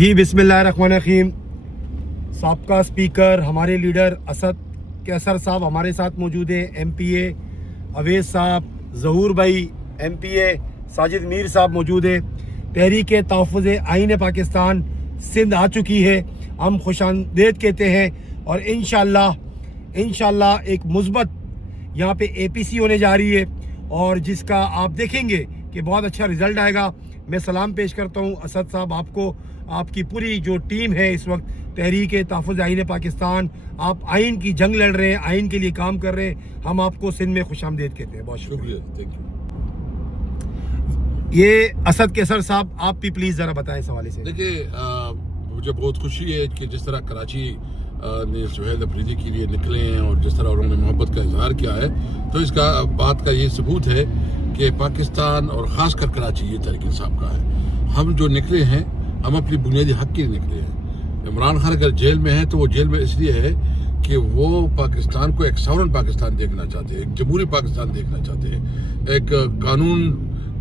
जी बिस्मिल्लाहिर्रहमानिर्रहीम। साबका स्पीकर हमारे लीडर असद कैसर साहब हमारे साथ मौजूद हैं। MPA अवैस साहब, ज़हूर भाई MPA, साजिद मीर साहब मौजूद हैं। तहरीक तहफ़्फ़ुज़ आईन पाकिस्तान सिंध आ चुकी है। हम खुशामदीद कहते हैं और इंशाअल्लाह एक मुस्बत यहाँ पे APC होने जा रही है और जिसका आप देखेंगे कि बहुत अच्छा रिज़ल्ट आएगा। मैं सलाम पेश करता हूँ असद साहब आपको, आपकी पूरी जो टीम है इस वक्त तहरीक तहफ़्फ़ुज़ आईन पाकिस्तान, आप आइन की जंग लड़ रहे हैं, आइन के लिए काम कर रहे हैं। हम आपको सिंध में खुशामदीद कहते हैं। बहुत शुक्रिया, थैंक यू। ये असद कैसर साहब, आप भी प्लीज़ ज़रा बताएं इस हवाले से। देखिए, मुझे बहुत खुशी है कि जिस तरह कराची ने सुहेल अफरीदी के लिए निकले हैं और जिस तरह उन्होंने मोहब्बत का इजहार किया है, तो इसका बात का ये सबूत है कि पाकिस्तान और ख़ासकर कराची ये तहरीक इंसाफ का है। हम जो निकले हैं, हम अपनी बुनियादी हक के लिए निकले हैं। इमरान खान अगर जेल में है तो वो जेल में इसलिए है कि वो पाकिस्तान को एक सॉवरेन पाकिस्तान देखना चाहते हैं, एक जमहूरी पाकिस्तान देखना चाहते हैं, एक कानून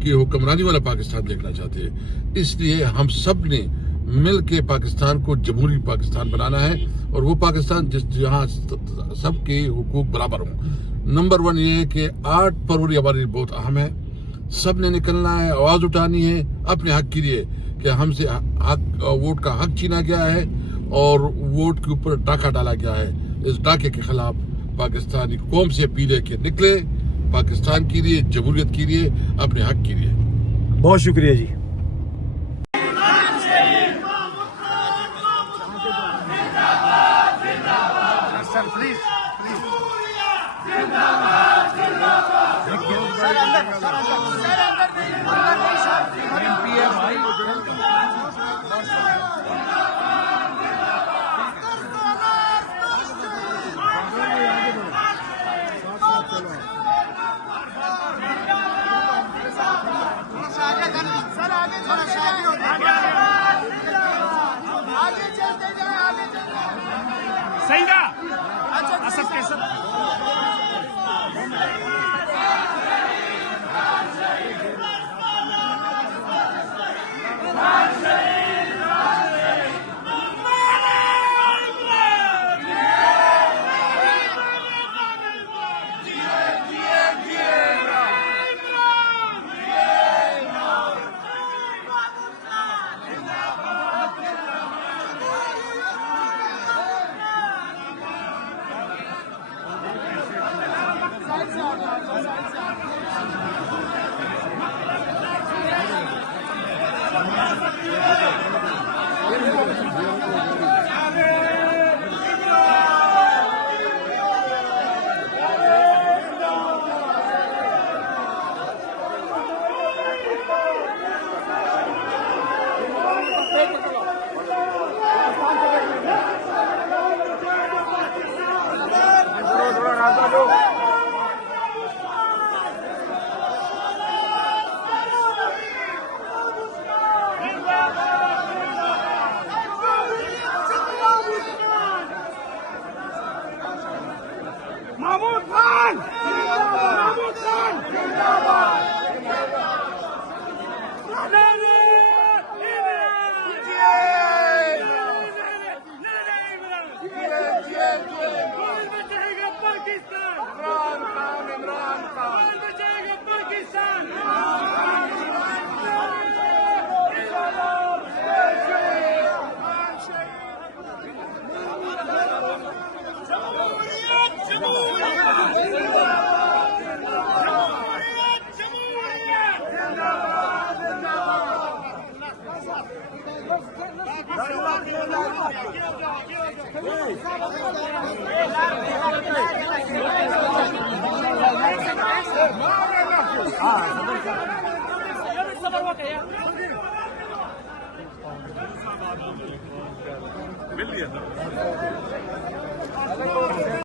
की हुक्मरानी वाला पाकिस्तान देखना चाहते हैं। इसलिए हम सब ने मिल के पाकिस्तान को जमहूरी पाकिस्तान बनाना है और वो पाकिस्तान जहाँ सबके हुकूक बराबर हों। नंबर 1 ये है कि 8 फरवरी हमारे लिए बहुत अहम है। सब ने निकलना है, आवाज़ उठानी है अपने हक के लिए कि हमसे हक, वोट का हक छीना गया है और वोट के ऊपर डाका डाला गया है। इस डाके के खिलाफ पाकिस्तानी कौम से अपील है कि निकले पाकिस्तान के लिए, जमहूरियत के लिए, अपने हक के लिए। बहुत शुक्रिया जी। सही ना असद कैसर महमूद खान, महमूद खान जिंदाबाद। इमरान खान बचाएगा पाकिस्तान। मिल लिया।